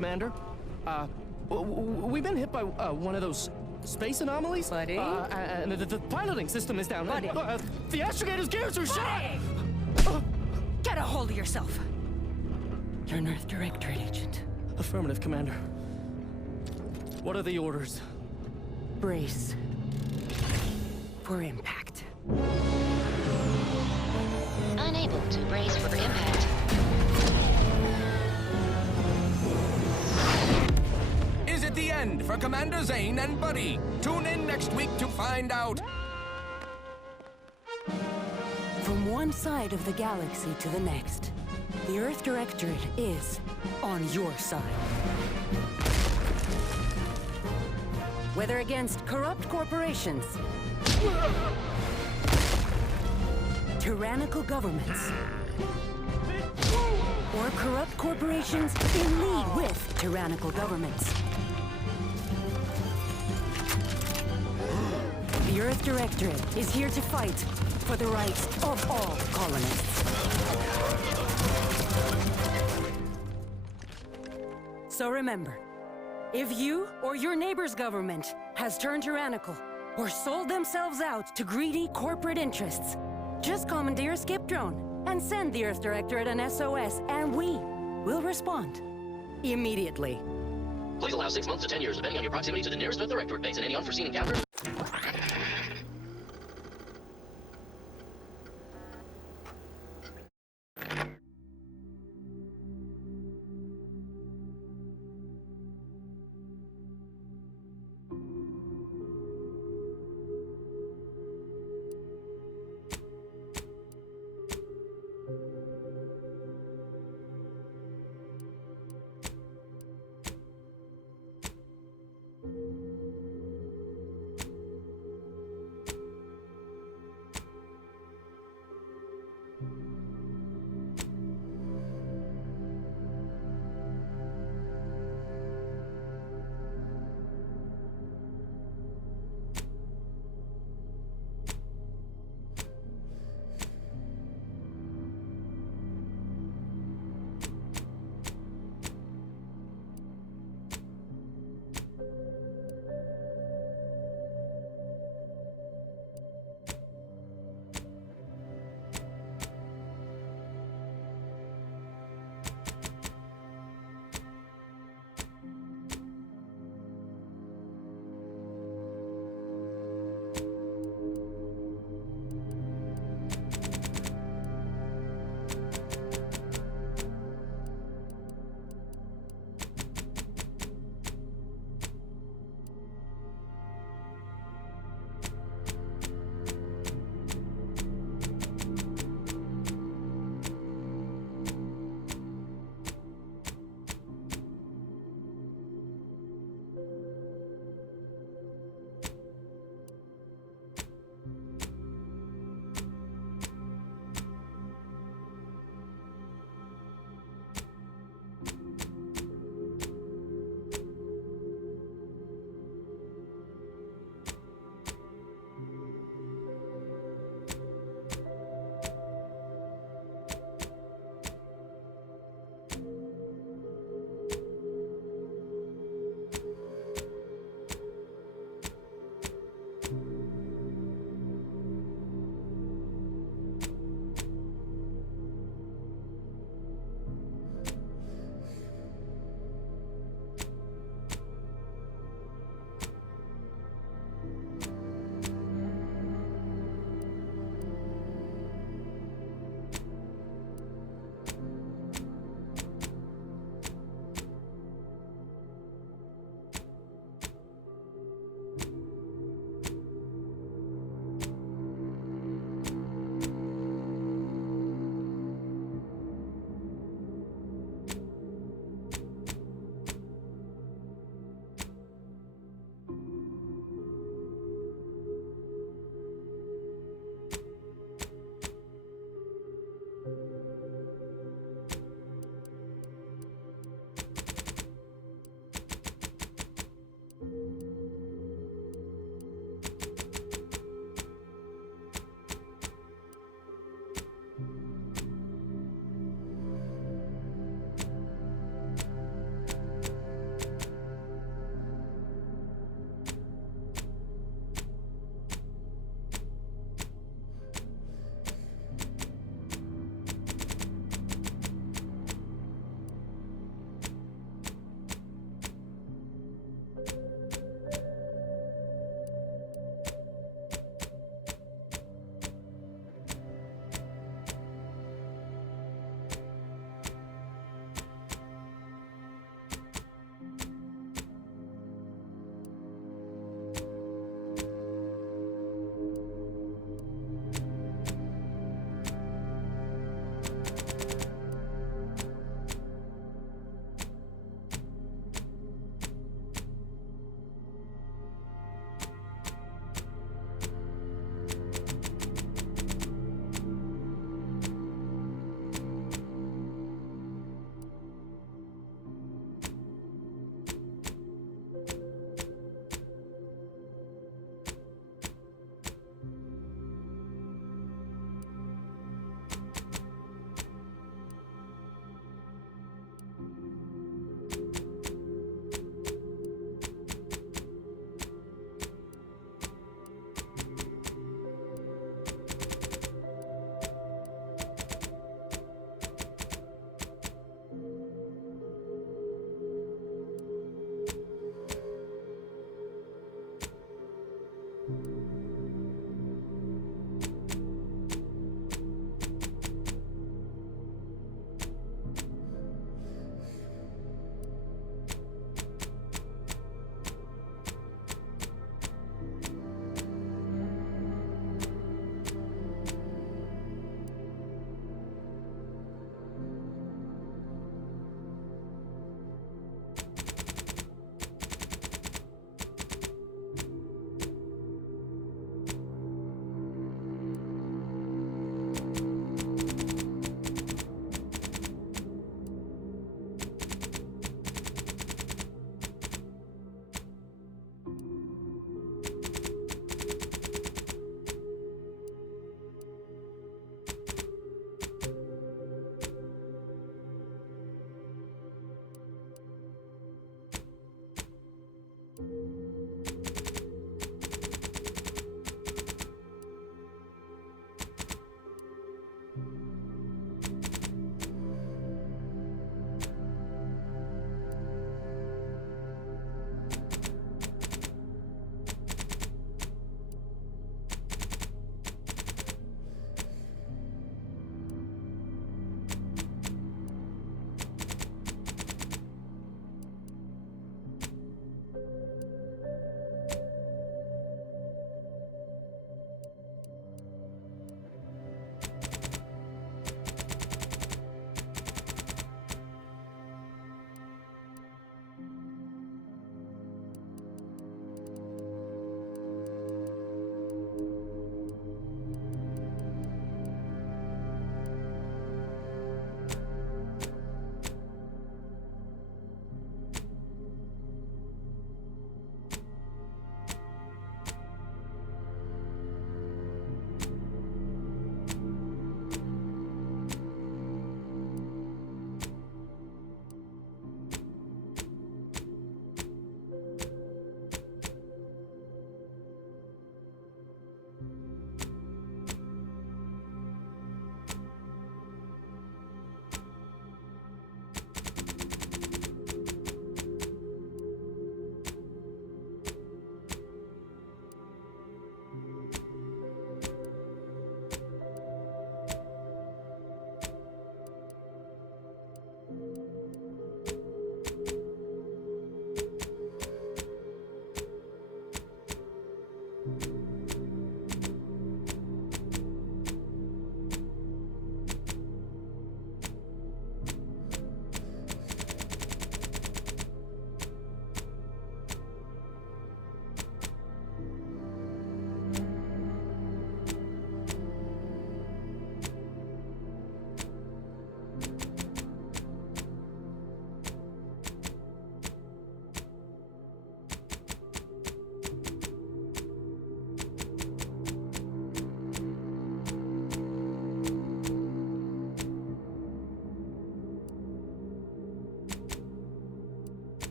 Commander. We've been hit by one of those space anomalies. Buddy? And the piloting system is down. Buddy? The astrogator's gears are shot! Get a hold of yourself! You're an Earth Directorate agent. Affirmative, Commander. What are the orders? Brace for impact. Unable to brace for impact. Is it the end for Commander Zane and Buddy? Tune in next week to find out. From one side of the galaxy to the next, the Earth Directorate is on your side. Whether against corrupt corporations, tyrannical governments, or corrupt corporations in league with tyrannical governments, the Earth Directorate is here to fight for the rights of all colonists. So remember, if you or your neighbor's government has turned tyrannical or sold themselves out to greedy corporate interests, just commandeer a skip drone and send the Earth Directorate an SOS, and we will respond immediately. Please allow 6 months to 10 years, depending on your proximity to the nearest Earth Directorate base and any unforeseen encounters.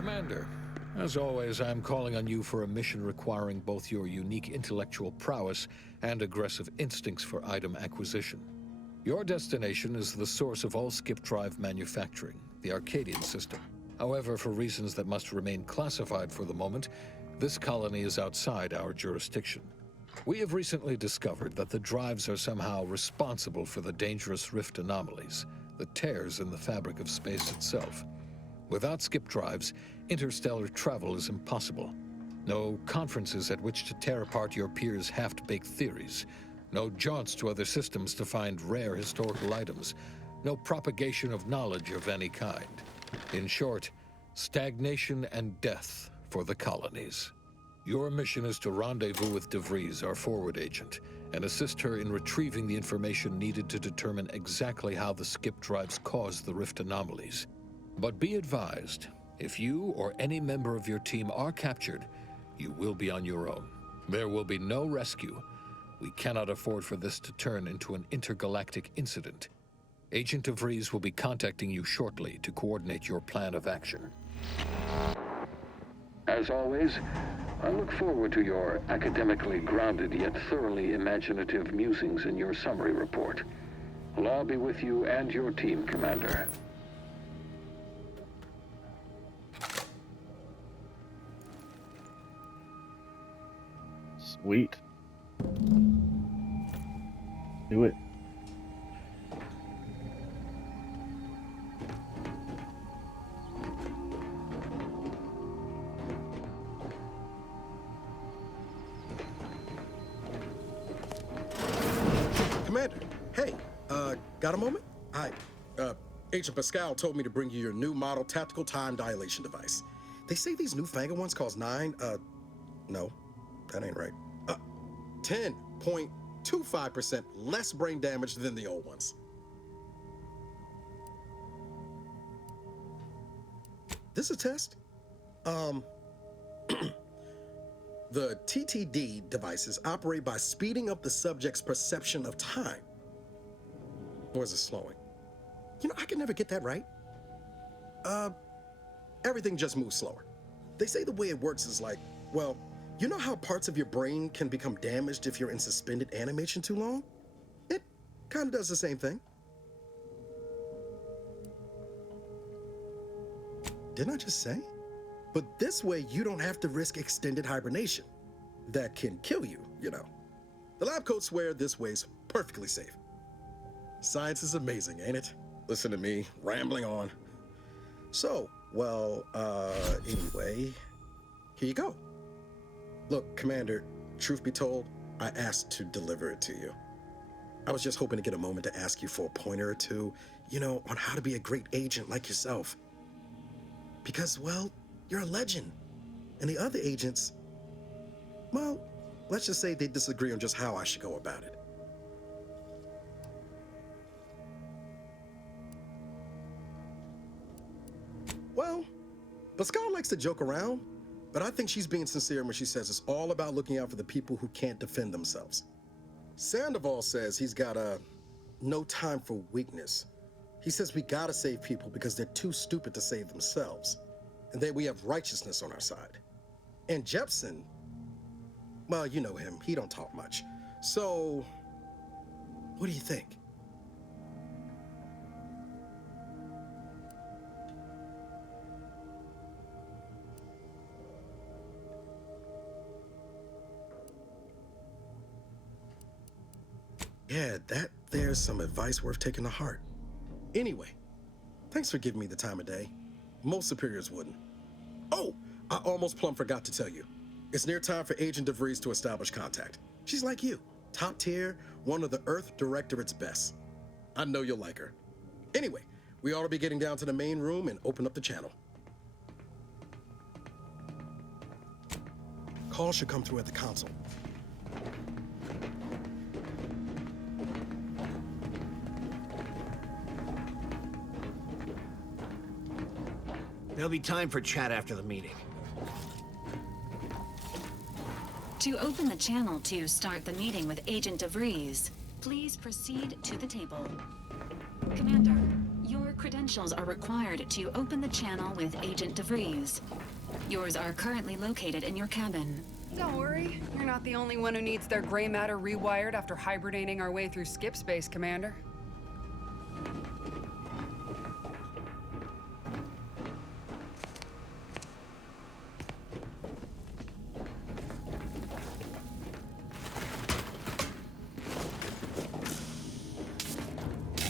Commander, as always, I'm calling on you for a mission requiring both your unique intellectual prowess and aggressive instincts for item acquisition. Your destination is the source of all skip drive manufacturing, the Arcadian system. However, for reasons that must remain classified for the moment, this colony is outside our jurisdiction. We have recently discovered that the drives are somehow responsible for the dangerous rift anomalies, the tears in the fabric of space itself. Without skip drives, interstellar travel is impossible. No conferences at which to tear apart your peers' half-baked theories. No jaunts to other systems to find rare historical items. No propagation of knowledge of any kind. In short, stagnation and death for the colonies. Your mission is to rendezvous with DeVries, our forward agent, and assist her in retrieving the information needed to determine exactly how the skip drives caused the rift anomalies. But be advised, if you or any member of your team are captured, you will be on your own. There will be no rescue. We cannot afford for this to turn into an intergalactic incident. Agent DeVries will be contacting you shortly to coordinate your plan of action. As always, I look forward to your academically grounded yet thoroughly imaginative musings in your summary report. Allah be with you and your team, Commander. Sweet. Do it. Commander, hey, got a moment? Hi, Agent Pascal told me to bring you your new model tactical time dilation device. They say these newfangled ones cause no, that ain't right. 10.25% less brain damage than the old ones. This a test? The TTD devices operate by speeding up the subject's perception of time. Or is it slowing? You know, I can never get that right. Everything just moves slower. They say the way it works is like, well, you know how parts of your brain can become damaged if you're in suspended animation too long? It kind of does the same thing. Didn't I just say? But this way, you don't have to risk extended hibernation. That can kill you, you know. The lab coats swear this way's perfectly safe. Science is amazing, ain't it? Listen to me, rambling on. So, well, anyway, here you go. Look, Commander, truth be told, I asked to deliver it to you. I was just hoping to get a moment to ask you for a pointer or two, you know, on how to be a great agent like yourself. Because, well, you're a legend. And the other agents, well, let's just say they disagree on just how I should go about it. Well, Pascal likes to joke around, but I think she's being sincere when she says it's all about looking out for the people who can't defend themselves. Sandoval says he's got no time for weakness. He says we gotta save people because they're too stupid to save themselves. And then we have righteousness on our side. And Jepson, well, you know him, he don't talk much. So, what do you think? Yeah, there's some advice worth taking to heart. Anyway, thanks for giving me the time of day. Most superiors wouldn't. Oh, I almost plumb forgot to tell you. It's near time for Agent DeVries to establish contact. She's like you, top tier, one of the Earth Directorate's best. I know you'll like her. Anyway, we ought to be getting down to the main room and open up the channel. Call should come through at the console. There'll be time for chat after the meeting. To open the channel to start the meeting with Agent DeVries, please proceed to the table. Commander, Your credentials are required to open the channel with Agent DeVries. Yours are currently located in your cabin. Don't worry, you're not the only one who needs their gray matter rewired after hibernating our way through skip space, Commander.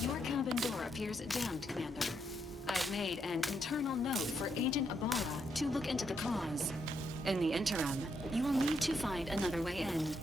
Your cabin door appears jammed, Commander. I've made an internal note for Agent Abala to look into the cause. In the interim, you will need to find another way in.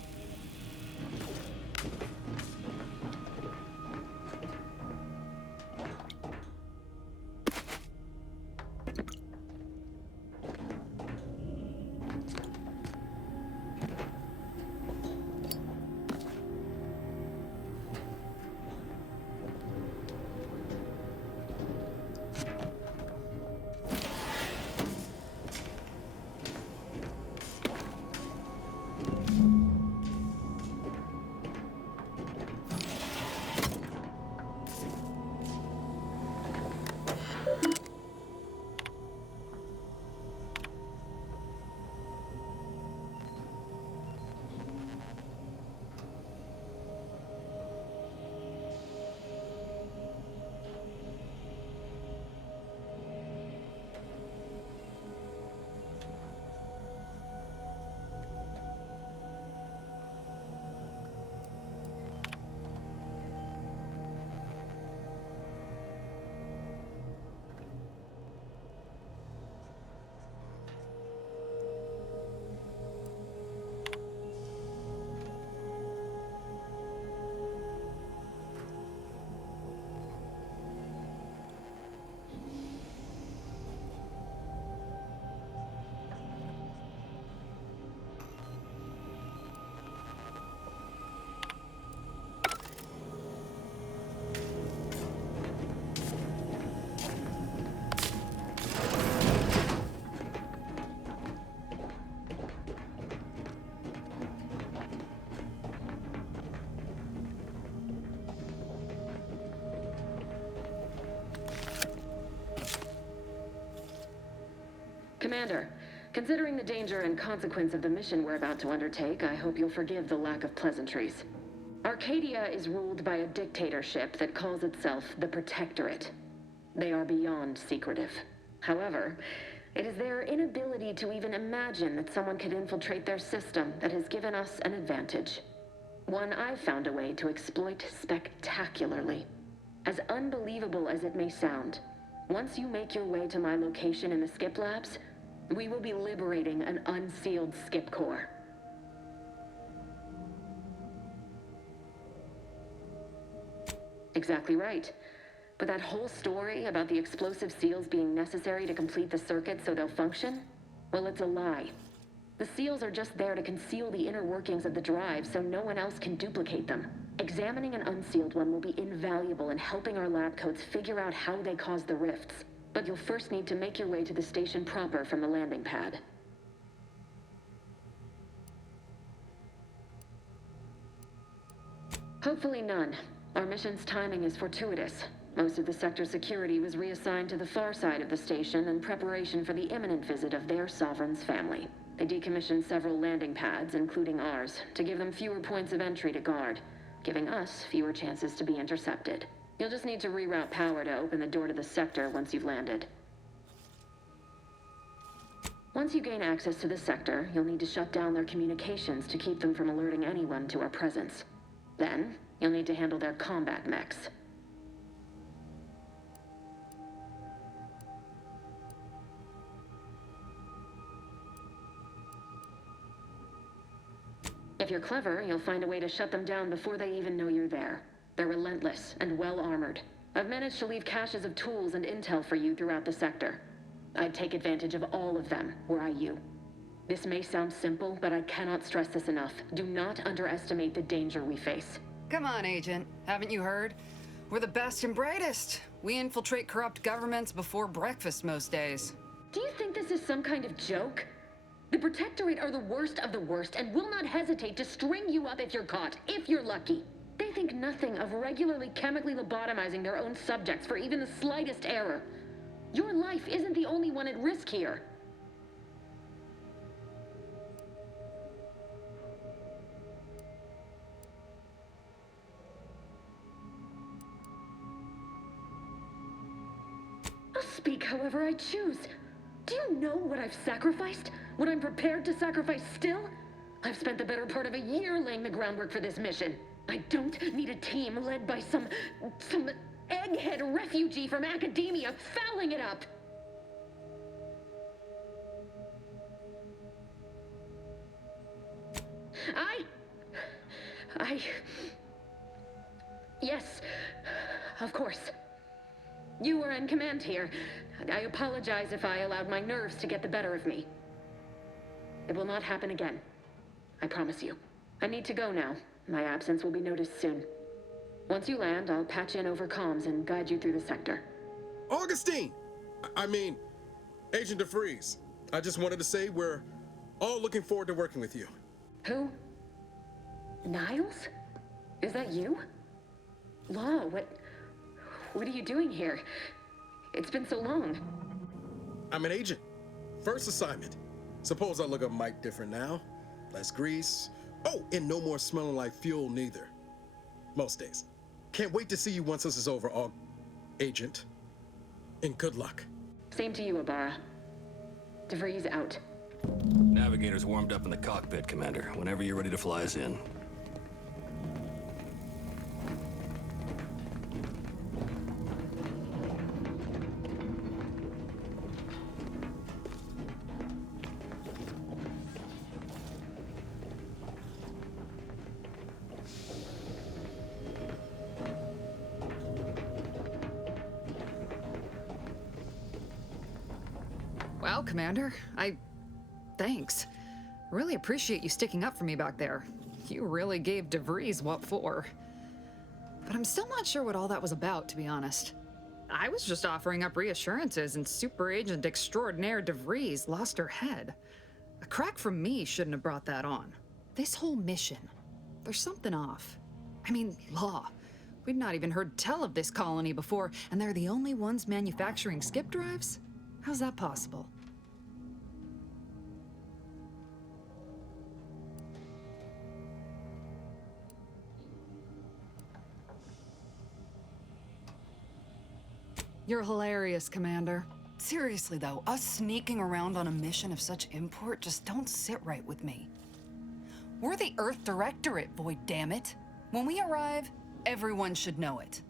Commander, considering the danger and consequence of the mission we're about to undertake, I hope you'll forgive the lack of pleasantries. Arcadia is ruled by a dictatorship that calls itself the Protectorate. They are beyond secretive. However, it is their inability to even imagine that someone could infiltrate their system that has given us an advantage. One I've found a way to exploit spectacularly. As unbelievable as it may sound, once you make your way to my location in the Skip Labs, we will be liberating an unsealed skip core. Exactly right. But that whole story about the explosive seals being necessary to complete the circuit so they'll function? Well, it's a lie. The seals are just there to conceal the inner workings of the drive so no one else can duplicate them. Examining an unsealed one will be invaluable in helping our lab coats figure out how they cause the rifts. But you'll first need to make your way to the station proper from the landing pad. Hopefully none. Our mission's timing is fortuitous. Most of the sector security was reassigned to the far side of the station in preparation for the imminent visit of their sovereign's family. They decommissioned several landing pads, including ours, to give them fewer points of entry to guard, giving us fewer chances to be intercepted. You'll just need to reroute power to open the door to the sector once you've landed. Once you gain access to the sector, you'll need to shut down their communications to keep them from alerting anyone to our presence. Then, you'll need to handle their combat mechs. If you're clever, you'll find a way to shut them down before they even know you're there. They're relentless and well-armored. I've managed to leave caches of tools and intel for you throughout the sector. I'd take advantage of all of them, were I you. This may sound simple, but I cannot stress this enough. Do not underestimate the danger we face. Come on, Agent. Haven't you heard? We're the best and brightest. We infiltrate corrupt governments before breakfast most days. Do you think this is some kind of joke? The Protectorate are the worst of the worst and will not hesitate to string you up if you're caught, if you're lucky. They think nothing of regularly chemically lobotomizing their own subjects for even the slightest error. Your life isn't the only one at risk here. I'll speak however I choose. Do you know what I've sacrificed? What I'm prepared to sacrifice still? I've spent the better part of a year laying the groundwork for this mission. I don't need a team led by some egghead refugee from academia fouling it up. Yes, of course. You were in command here. I apologize if I allowed my nerves to get the better of me. It will not happen again. I promise you. I need to go now. My absence will be noticed soon. Once you land, I'll patch in over comms and guide you through the sector. Augustine! I mean, Agent DeVries. I just wanted to say we're all looking forward to working with you. Who? Niles? Is that you? Law, what are you doing here? It's been so long. I'm an agent. First assignment. Suppose I look a mite different now. Less grease. Oh, and no more smelling like fuel neither. Most days. Can't wait to see you once this is over, Agent. And good luck. Same to you, Ibarra. DeVries out. Navigator's warmed up in the cockpit, Commander. Whenever you're ready to fly us in. Wow, Commander. Thanks. Really appreciate you sticking up for me back there. You really gave DeVries what for. But I'm still not sure what all that was about, to be honest. I was just offering up reassurances, and Super Agent Extraordinaire DeVries lost her head. A crack from me shouldn't have brought that on. This whole mission, there's something off. I mean, Law. We'd not even heard tell of this colony before, and they're the only ones manufacturing skip drives? How's that possible? You're hilarious, Commander. Seriously though, us sneaking around on a mission of such import just don't sit right with me. We're the Earth Directorate, boy, damn it. When we arrive, everyone should know it.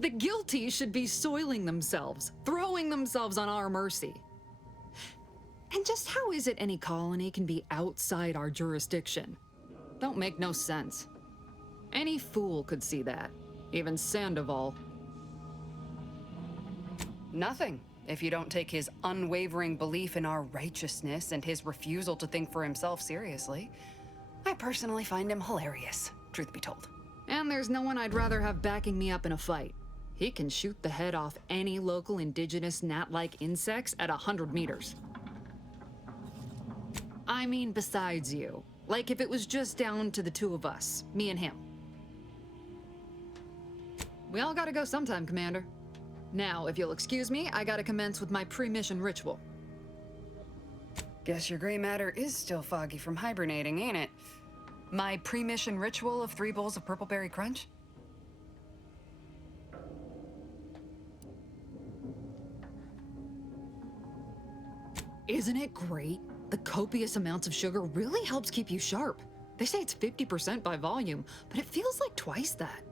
The guilty should be soiling themselves, throwing themselves on our mercy. And just how is it any colony can be outside our jurisdiction? Don't make no sense. Any fool could see that, even Sandoval. Nothing, if you don't take his unwavering belief in our righteousness and his refusal to think for himself seriously. I personally find him hilarious, truth be told. And there's no one I'd rather have backing me up in a fight. He can shoot the head off any local indigenous gnat-like insects at 100 meters. I mean, besides you. Like if it was just down to the two of us, me and him. We all gotta go sometime, Commander. Now, if you'll excuse me, I gotta commence with my pre-mission ritual. Guess your gray matter is still foggy from hibernating, ain't it? My pre-mission ritual of 3 bowls of purple berry crunch? Isn't it great? The copious amounts of sugar really helps keep you sharp. They say it's 50% by volume, but it feels like twice that.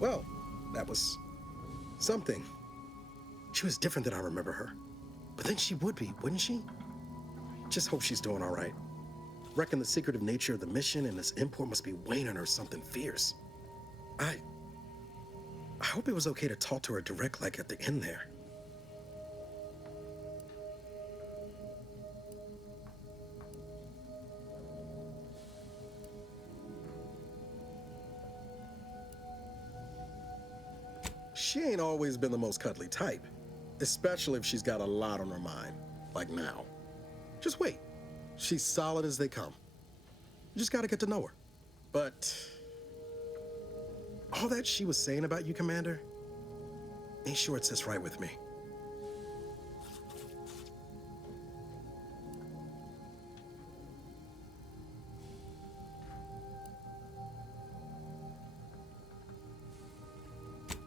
Well, that was something. She was different than I remember her. But then she would be, wouldn't she? Just hope she's doing all right. Reckon the secretive nature of the mission and this import must be weighing on her something fierce. I hope it was okay to talk to her direct like at the end there. She ain't always been the most cuddly type, especially if she's got a lot on her mind, like now. Just wait. She's solid as they come. You just gotta get to know her. But all that she was saying about you, Commander, ain't sure it sits right with me.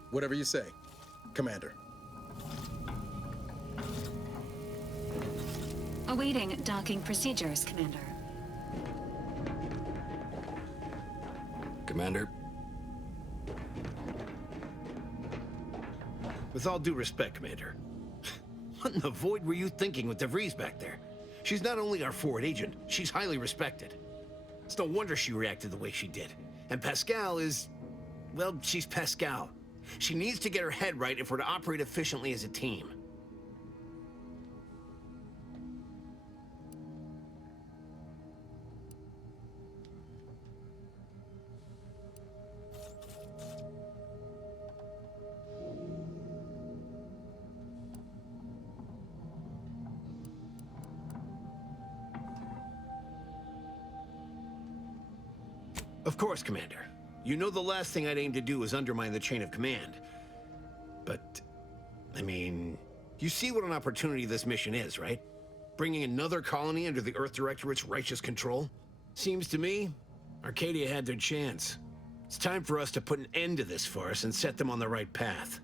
Whatever you say, Commander. Awaiting docking procedures, Commander. Commander? With all due respect, Commander, what in the void were you thinking with DeVries back there? She's not only our forward agent, she's highly respected. It's no wonder she reacted the way she did. And Pascal is... well, she's Pascal. She needs to get her head right if we're to operate efficiently as a team. Of course, Commander. You know the last thing I'd aim to do is undermine the chain of command. But, I mean, you see what an opportunity this mission is, right? Bringing another colony under the Earth Directorate's righteous control? Seems to me, Arcadia had their chance. It's time for us to put an end to this farce and set them on the right path.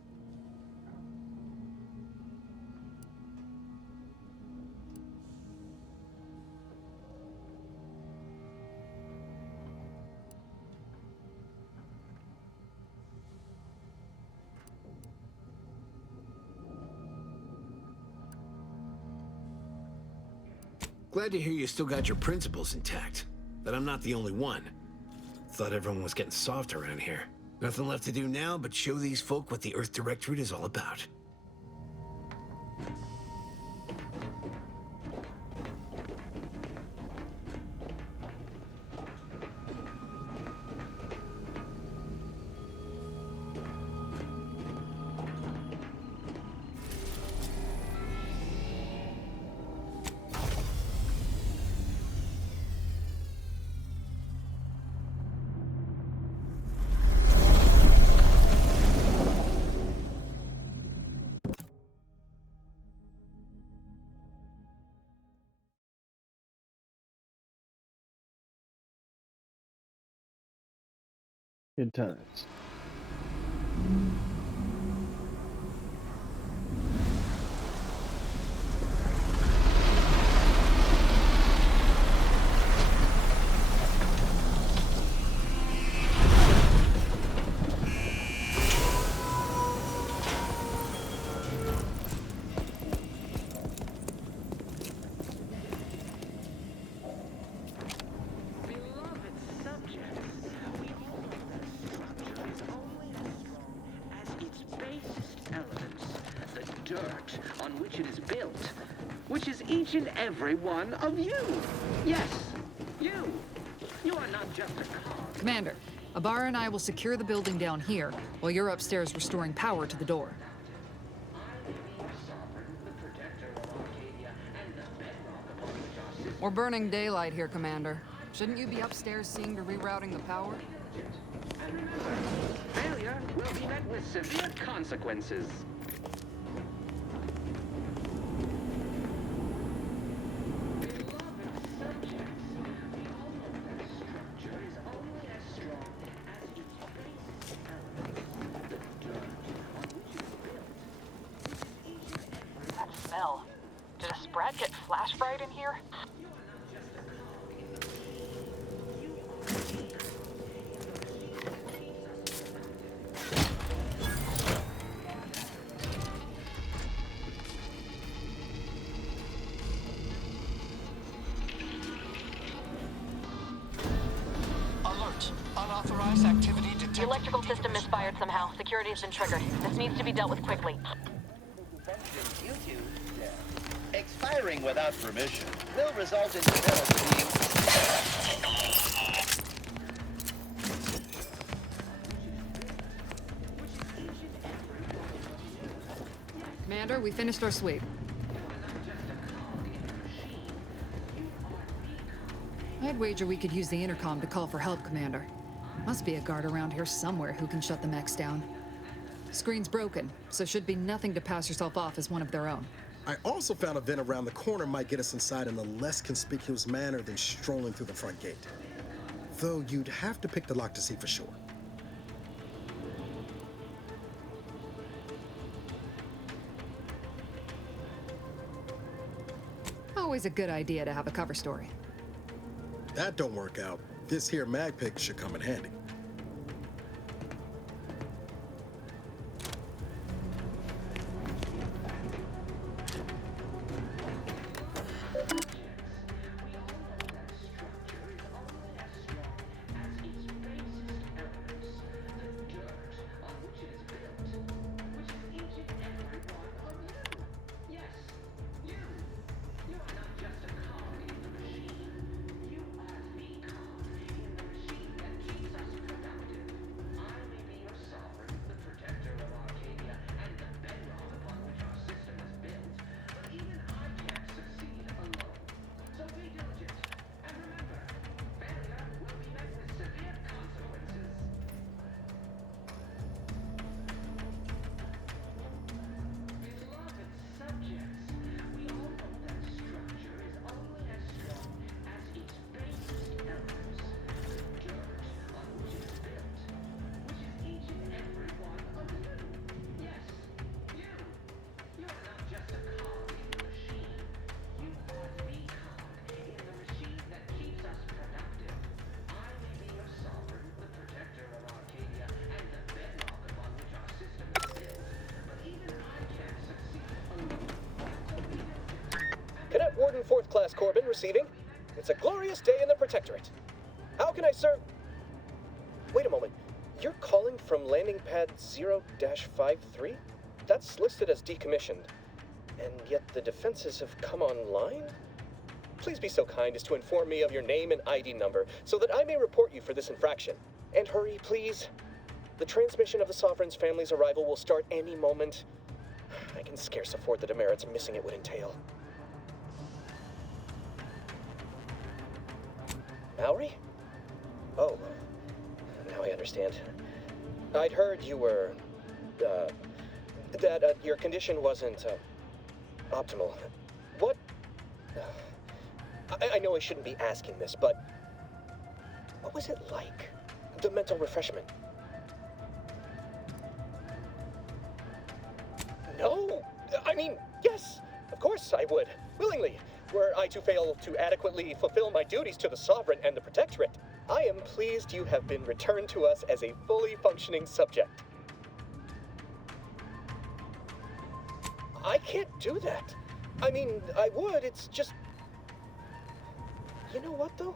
Glad to hear you still got your principles intact. That I'm not the only one. Thought everyone was getting soft around here. Nothing left to do now but show these folk what the Earth Directorate is all about. Good times. On which it is built, which is each and every one of you. Yes, you. You are not just a cog. Commander, Ibarra and I will secure the building down here, while you're upstairs restoring power to the door. We're burning daylight here, Commander. Shouldn't you be upstairs seeing to rerouting the power? And remember, failure will be met with severe consequences. Did a Sprat get flash fried in here? Alert. Unauthorized activity detected. The electrical system misfired somehow. Security has been triggered. This needs to be dealt with quickly. Expiring without permission will result in developing. Commander, we finished our sweep. I'd wager we could use the intercom to call for help, Commander. Must be a guard around here somewhere who can shut the mechs down. Screen's broken, so should be nothing to pass yourself off as one of their own. I also found a vent around the corner might get us inside in a less conspicuous manner than strolling through the front gate. Though you'd have to pick the lock to see for sure. Always a good idea to have a cover story. That don't work out. This here mag pick should come in handy. Cadet Warden 4th Class Corbin receiving. It's a glorious day in the Protectorate. How can I serve? Wait a moment. You're calling from landing pad 0-53? That's listed as decommissioned. And yet the defenses have come online? Please be so kind as to inform me of your name and ID number so that I may report you for this infraction. And hurry, please. The transmission of the Sovereign's family's arrival will start any moment. I can scarce afford the demerits missing it would entail. Mallory? Oh, now I understand. I'd heard you were, that your condition wasn't, optimal. What? I know I shouldn't be asking this, but what was it like? The mental refreshment? No! I mean, yes! Of course I would. Willingly. Were I to fail to adequately fulfill my duties to the Sovereign and the Protectorate, I am pleased you have been returned to us as a fully functioning subject. I can't do that. I mean, I would, it's just... You know what, though?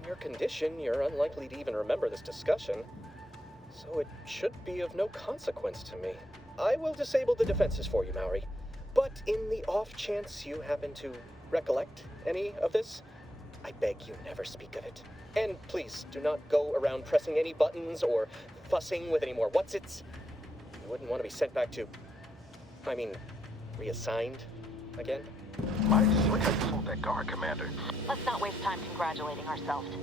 In your condition, you're unlikely to even remember this discussion, so it should be of no consequence to me. I will disable the defenses for you, Maori. But in the off chance you happen to recollect any of this, I beg you never speak of it. And please, do not go around pressing any buttons or fussing with any more what's-its. You wouldn't want to be sent back to... I mean, reassigned again? Might just look how you pulled that guard, Commander. Let's not waste time congratulating ourselves.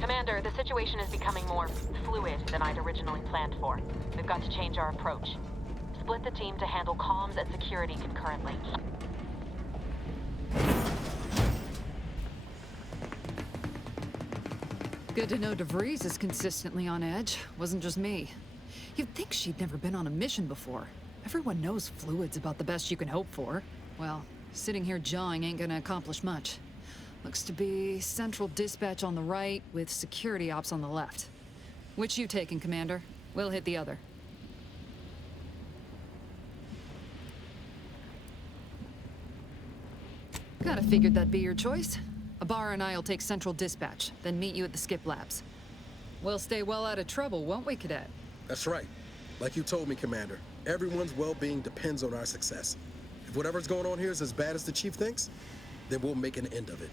Commander, the situation is becoming more fluid than I'd originally planned for. We've got to change our approach. Split the team to handle comms and security concurrently. Good to know DeVries is consistently on edge. Wasn't just me. You'd think she'd never been on a mission before. Everyone knows fluid's about the best you can hope for. Well, sitting here jawing ain't gonna accomplish much. Looks to be central dispatch on the right with security ops on the left. Which you taking, Commander? We'll hit the other. Kinda figured that'd be your choice. Ibarra and I'll take Central Dispatch, then meet you at the skip labs. We'll stay well out of trouble, won't we, Cadet? That's right. Like you told me, Commander, everyone's well-being depends on our success. If whatever's going on here is as bad as the Chief thinks, then we'll make an end of it.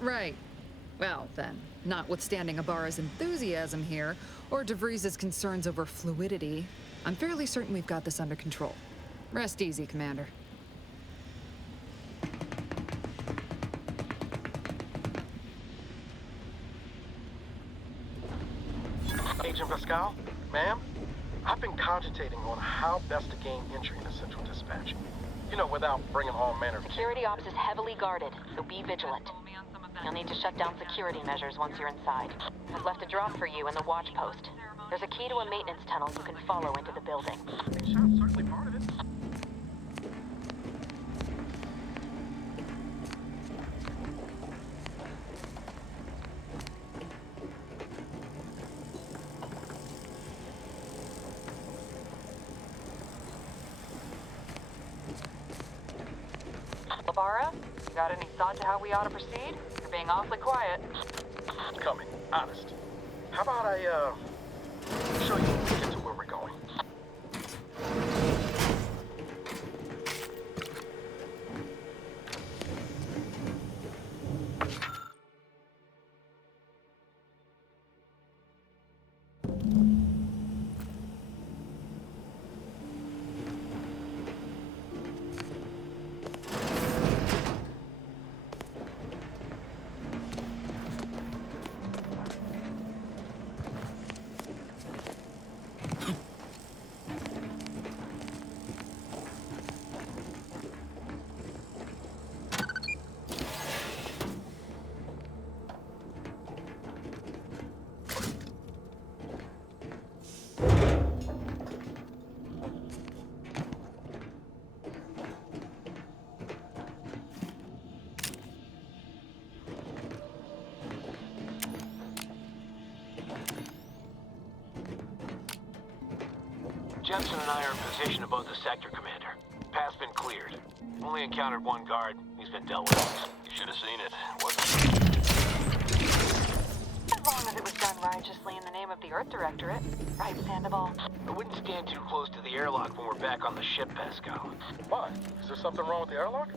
Right. Well, then, notwithstanding Ibarra's enthusiasm here, or DeVries' concerns over fluidity, I'm fairly certain we've got this under control. Rest easy, Commander. Agent Pascal, ma'am, I've been cogitating on how best to gain entry into Central Dispatch. You know, without bringing all manner of... Security ops is heavily guarded, so be vigilant. You'll need to shut down security measures once you're inside. I've left a drop for you in the watch post. There's a key to a maintenance tunnel you can follow into the building. Certainly part of it. Ibarra, you got any thought to how we ought to proceed? You're being awfully quiet. Coming, honest. How about I, show you get to where we're going? Jensen and I are in position above the sector, Commander. Path's been cleared. Only encountered one guard. He's been dealt with. You should have seen it. As long as it was done righteously in the name of the Earth Directorate. Right, Sandoval? I wouldn't stand too close to the airlock when we're back on the ship, Pascal. Why? Is there something wrong with the airlock?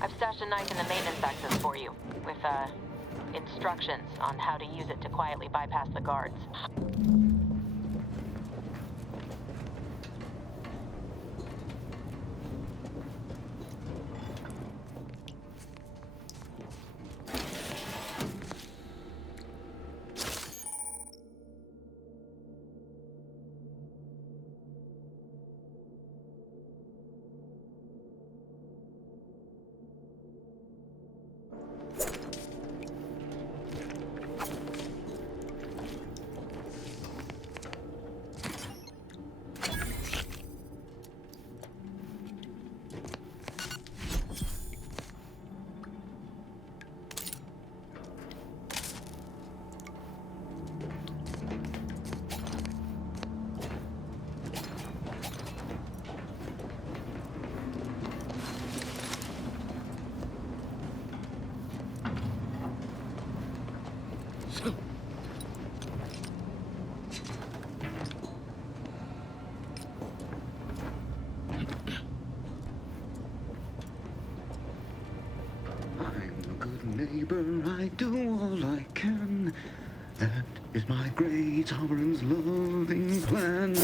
I've stashed a knife in the maintenance access for you, with, instructions on how to use it to quietly bypass the guards. That is my great sovereign's loving plan.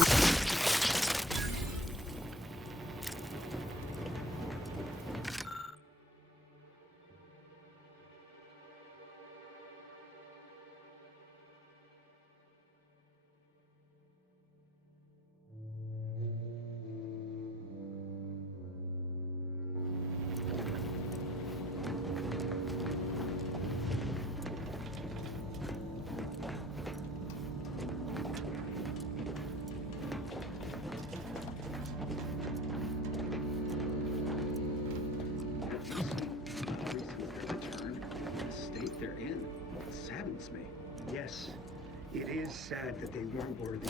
Yes, it is sad that they weren't worthy.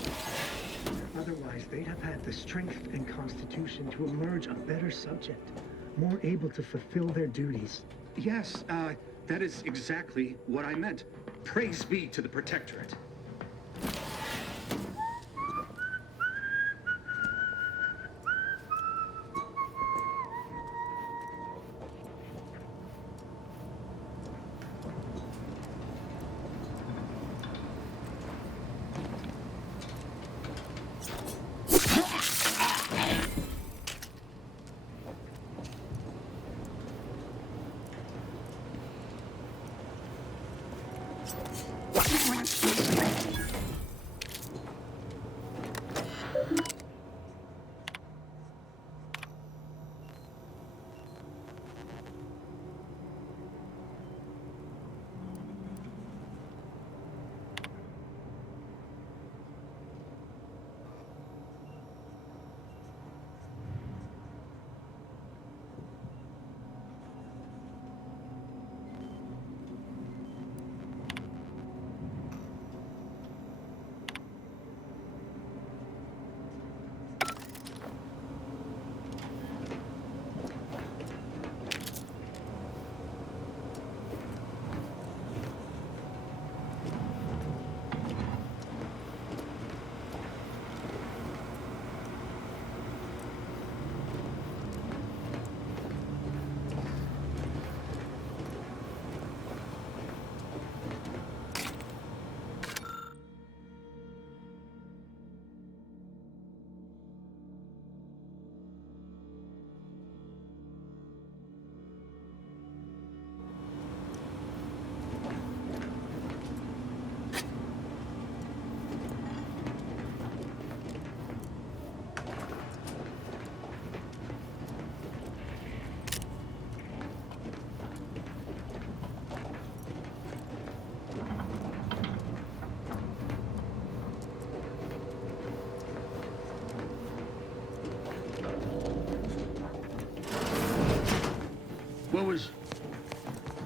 Otherwise, they'd have had the strength and constitution to emerge a better subject, more able to fulfill their duties. Yes, that is exactly what I meant. Praise be to the Protectorate. What was...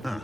Huh.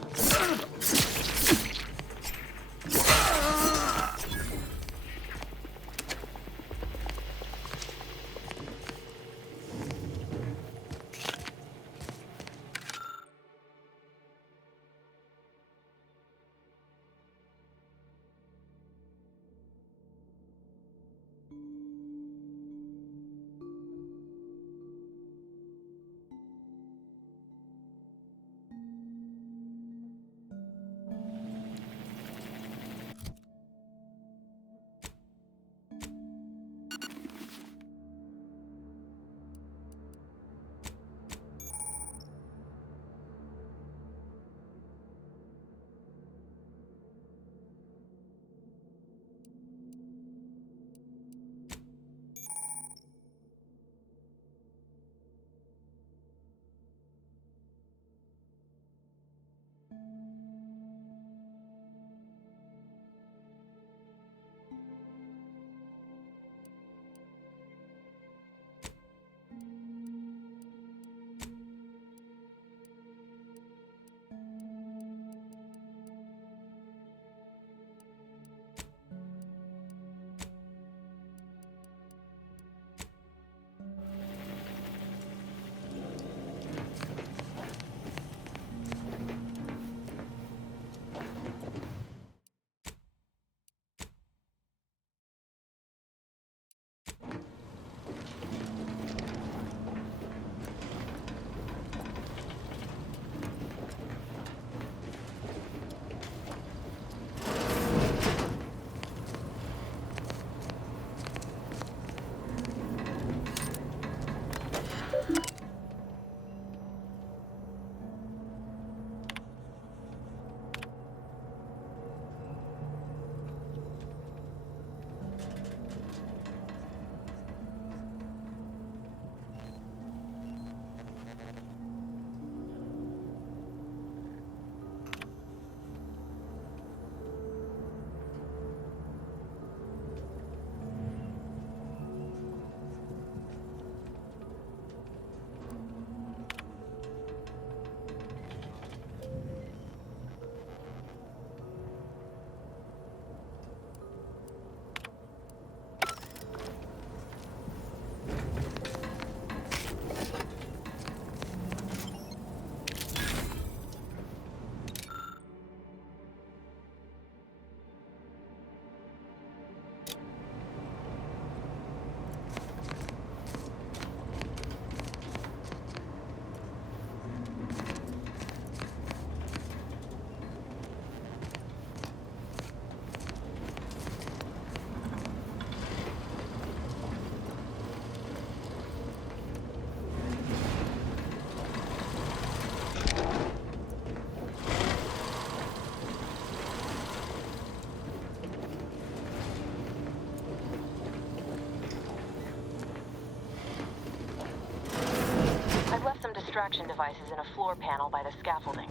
distraction devices in a floor panel by the scaffolding.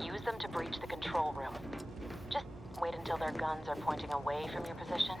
Use them to breach the control room. Just wait until their guns are pointing away from your position.